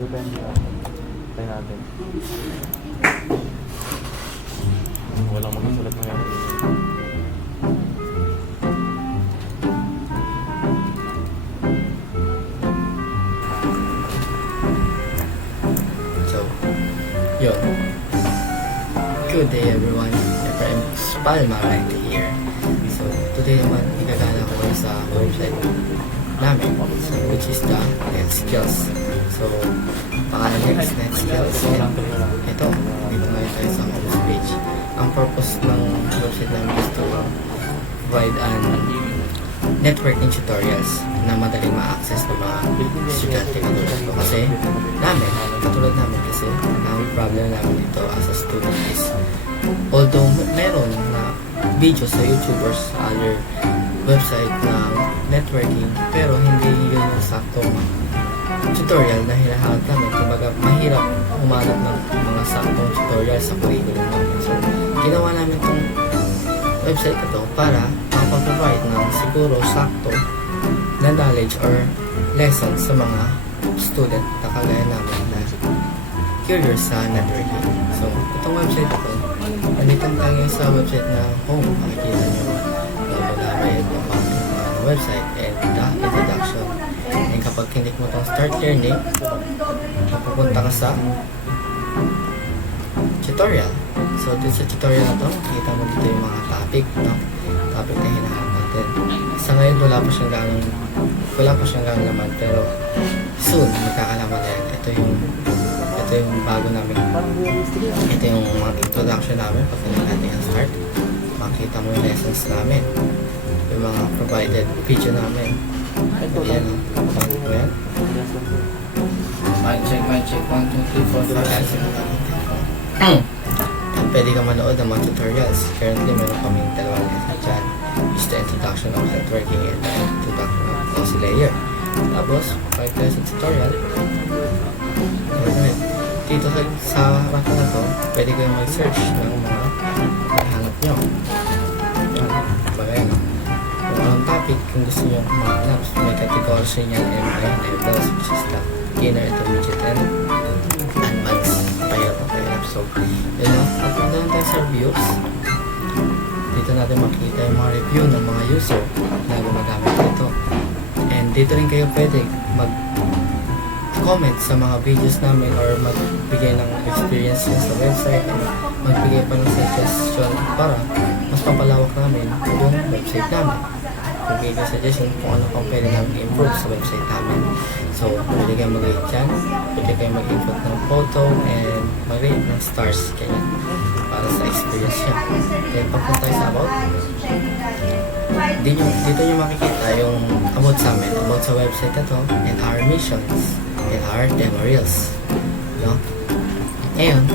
Depende. Tayo natin. Walang magsusulat ngayon. So, yun. Good day everyone. Efraim Palma right here. So, today naman igagala ko sa website namin, so, which is the NetSkills. So, pangalan niya is NetSkills. And ito, dito ngayon tayo sa home page. Ang purpose ng website namin is to provide an networking tutorials na madaling ma-access ng mga estudyante katulad ko. Kasi katulad namin kasi, ang problem namin dito as a student is, although meron na video sa YouTube or sa other website na networking, pero hindi yun yung saktong tutorial na hinahanap namin. Kumbaga, mahirap humanap ng mga saktong tutorial sa curriculum namin. So, ginawa namin itong website ito para makapag-provide ng siguro sakto na knowledge or lessons sa mga student na kagaya namin na curious sa networking. So, itong website ito, nandito tayo sa website na home. Makikita nyo logo namin, yung website and the introduction. And kapag kinik mo itong start learning, mapupunta ka sa tutorial. So, dito sa tutorial na ito, makikita mo dito yung mga topic, no? Topic na hinahanap natin. Sa ngayon, wala pa siyang ganong laman, pero soon, magkakalaman na yan. Ito yung bago namin. Ito yung mga introduction namin. Pag natin ang start, makikita mo yung lessons namin. Yung mga provided video namin. Ayan, pakita mo yan. Mind check, 1, 2, 3, 4, 5, 6, 7, 8. Pwede ka manood ng mga tutorials. Currently, meron kaming dalawang lesson dyan. Is the introduction of networking and the introduction of policy layer. Tapos, 5 lesson tutorial. Dito sa rack na to, pwede kayong mag-search ng mga hanap nyo. Bagay, no? Kung anong topic, kung gusto nyo mahanap, may categories nyo yan, levels, which is the beginner, intermediate, and advanced. Pahirap. So, yun, no? At kung doon tayo sa reviews, dito natin makikita yung mga review ng mga user na gumagamit dito. And dito rin kayo pwede mag-comment sa mga videos namin or magbigay ng experience sa website and magbigay pa ng suggestion para mas papalawak namin yung website namin. Magbigay ka suggestion kung ano pang pwede namin improve sa website namin. So, pwede kayo mag-rate dyan, pwede kayo mag-input ng photo and mag-rate ng stars, kanya para sa experience niya. Then, pagpunta tayo sa about, dito nyo makikita yung about sa amin, about sa website na to, and our missions, and our demo reels. No? Ngayon,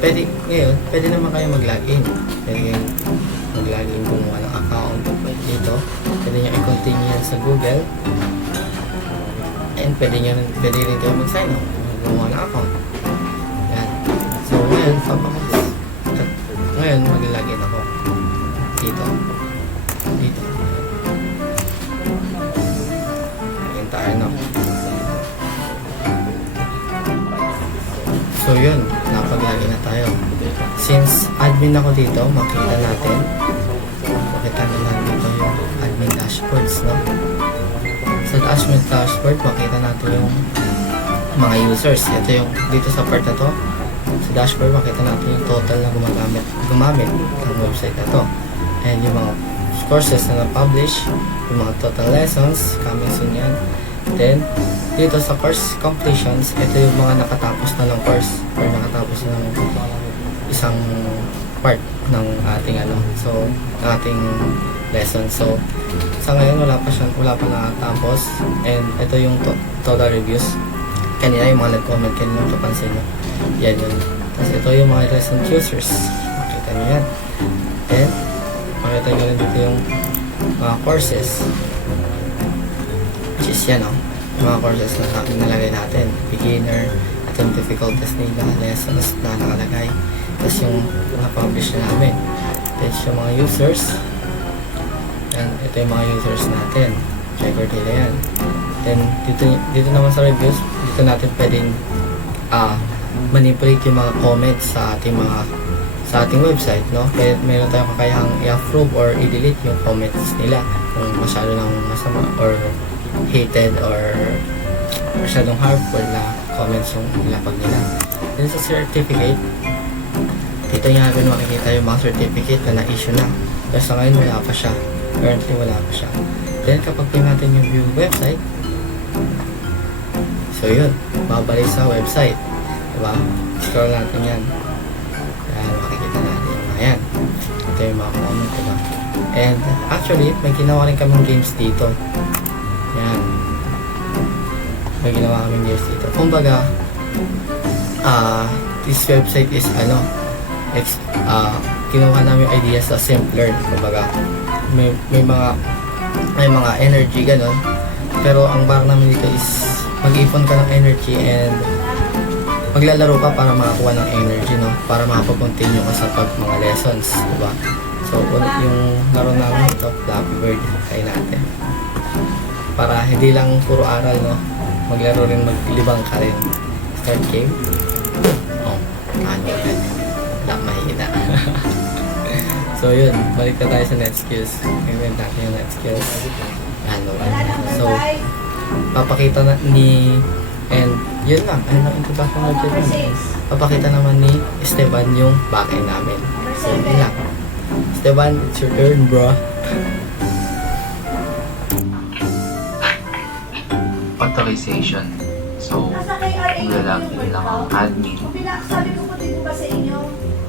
pwede naman kayo mag-login. Pwede kayong mag-login kung walang account dito. Pwede nyo i-continue yan sa Google. And pwede rin kayo mag-sign up kung walang account. Yan. So, ngayon, mag-login ako. Dito. Login tayo na. So yun, napag-login na tayo. Since admin ako dito, makita natin dito yung admin dashboards, no? Sa admin dashboard, makita natin yung mga users. Ito yung, dito sa part na to, sa dashboard, makita natin yung total na gumamit ng website na to. And yung mga courses na na-publish, yung mga total lessons, coming soon yan. Then, dito sa course completions, ito yung mga nakatapos na ng course or nakatapos ng isang part ng ating ating lesson. So, sa ngayon wala pa nakatapos, and ito yung total reviews. Kanina yung mga nag-comment, kanina kapansin nyo. Yan yun. Tapos ito yung mga lesson choosers. Makita nyo yan. Then, makita nyo rin dito yung mga courses. Which is yan, no? Mga courses na nalagay natin. Beginner, at yung difficulties nila, lessons na nakalagay. Tapos yung na-publish na namin. Tapos yung mga users. Yan, ito yung mga users natin. Record nila yan. Then, dito naman sa reviews, dito dito natin pwedeng manipulate yung mga comments sa ating website, no? Meron tayong kakayahang i-approve or i-delete yung comments nila kung masyado ng masama or hated or masyadong harmful na comments yung nilapag nila. Then sa certificate, dito nga natin makikita yung mga certificate na na-issue na. Pero sa ngayon wala pa siya. Currently wala pa siya. Then kapag tingnan natin yung view website, so yun, babalik sa website. Diba? Scroll natin yan. Ayan, makikita natin yung mga yan. Ito yung mga comment, diba? And actually, may ginawa rin kaming games dito. Yan. May ginawa kaming games dito. Kumbaga, this website is kinuha namin ideas sa simpler. Kumbaga, may mga energy ganon. Pero ang bar namin dito is mag-ipon ka ng energy and maglalaro ka para makakuha ng energy, no? Para makapag-continue ka sa mga lessons, diba? So, yung laro namin ito, Flappy Bird, try natin. Para hindi lang puro aral, no? Maglaro rin, maglibang ka rin. Start game. Oh, ano yan? Wala mahina. So, yun. Balik na tayo sa net skills. Ngayon natin yung net skills. Ano. So, papakita na and yun lang. Ano ang introduction na dyan? Papakita naman ni Esteban yung backend namin. So, yun lang. Esteban, it's your turn, bro. Authorization. So, lalagyan lang ang admin. Sabi ko po dito ba sa inyo,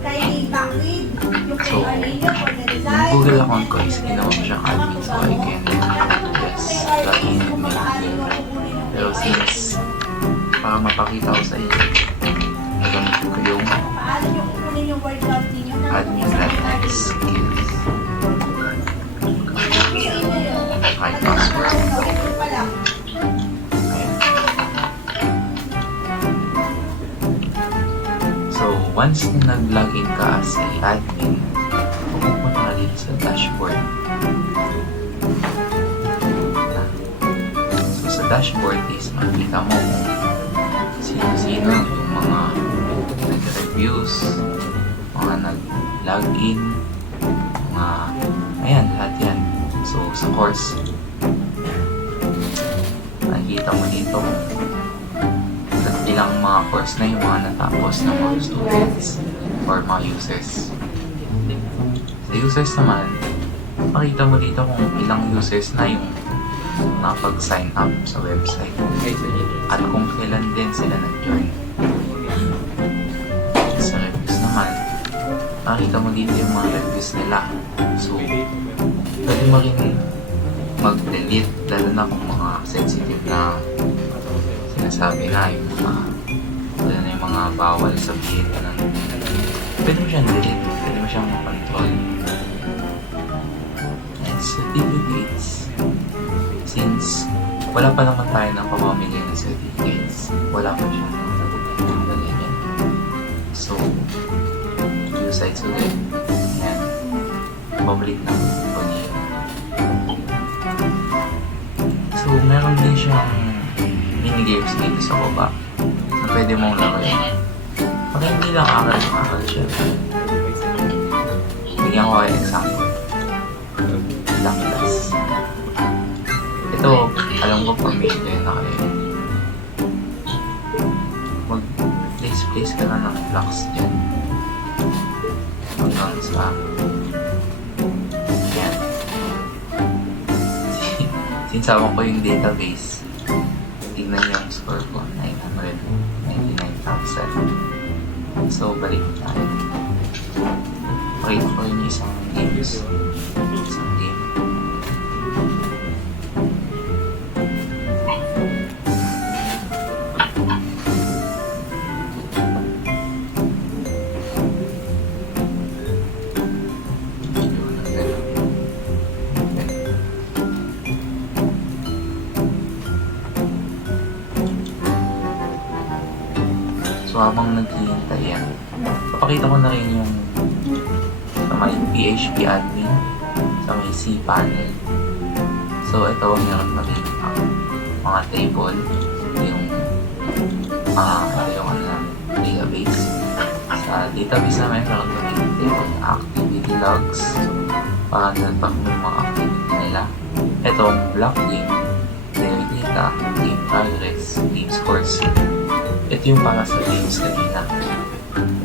kay Backwid, yung So, KRA niyo for the yung design. Google account ko is ginawa ko siyang admin so I can log in and make. Pero since para mapakita ko sa inyo, nagamit ko yung Paano nyo kukunin yung word cloud ninyo? admin.net skills. Sa inyo yun. High password. Ito pa lang. Ayan. So, once na nag-login ka as a admin, pupunta ka dito sa dashboard. So, sa dashboard is makikita mo kung sino-sino yung mga nag-reviews, mga nag-login, mga, ayan, lahat yan. So, sa course, nakikita mo dito kung ilang mga course na yung mga natapos ng mga students or mga users. Sa users naman, makita mo dito kung ilang users na yung nakapag-sign up sa website at kung kailan din sila nag-join. Sa reviews naman, makita mo dito yung mga reviews nila. So, pwede mo rin mag-delete lalo na kung mga sensitive na sinasabi na yung mga bawal sabihin na pwede mo siyang delete, pwede mo siyang makontrol. And certificates, since wala pa naman tayo ng pamamigay ng certificates, wala pa siya ng ganyan. So, few sites ulit, and babalik na pag-iyon. So, meron din siyang mini-games dito sa baba na pwede mong laruin. Pag hindi lang akal siya. Bigyan ko kayo example. Lakdas. Ito, alam ko familiar na kayo. Mag-place ka na ng blocks dyan. Hanggang sa yan. Sinsawan ko yung database. Tignan niyo ang score ko, 999,000. So, balik tayo. Pakita ko rin yung isang games. Isang game. So, habang naghihintay yan, papakita ko na rin yung sa may PHP admin, sa may cPanel. So, ito, meron na rin ang mga table, yung yung ano namin, database. Sa database namin, meron kami table activity logs para na-track mo yung mga activity nila. Itong block game, player data, game progress, game scores. Ito yung para sa games kanina.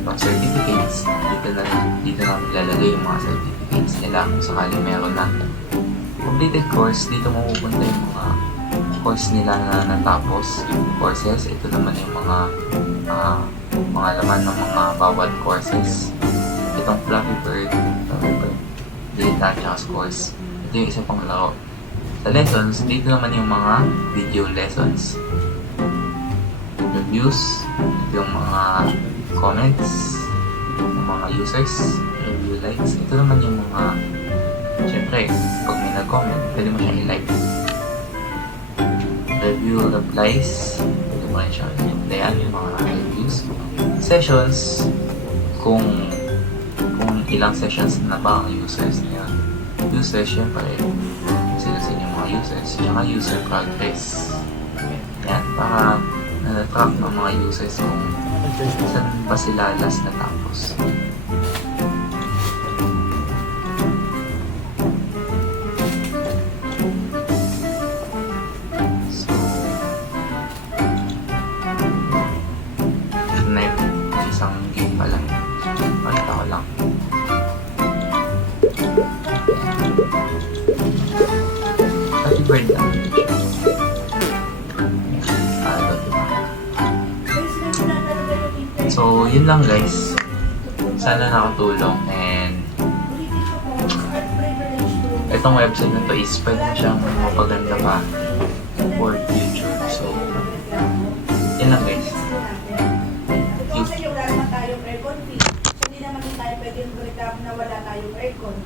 Yung certificates, dito namin lalagay yung mga certificates nila kung sakali meron na. Completed course, dito mapupunta yung mga course nila na natapos, courses. Ito naman yung mga laman ng mga bawat courses. Itong Flappy Bird, data, at scores. Ito yung isa pang laro. Sa lessons, dito naman yung mga video lessons. Reviews, yung mga comments ng mga users, review likes. Ito naman yung mga, syempre, pag may nag-comment, pwede mo siya i-like. Review replies, pwede mo rin siya i-replyan yung mga reviews. Sessions, kung ilang sessions na ba ang users niya. Users, syempre, sila yung mga users. Yung mga user progress. Yan, para na-track ng mga users kung saan ba sila last natapos. So, net, isang game pa lang. Pakita ko lang. Happy birthday. So, yun lang guys. Sana nakatulong and itong website na to is pwede na siyang mapaganda pa for future. So, yun lang guys. Kasi wala naman tayong aircon fee. So, hindi naman tayo pwede yung na wala tayong aircon.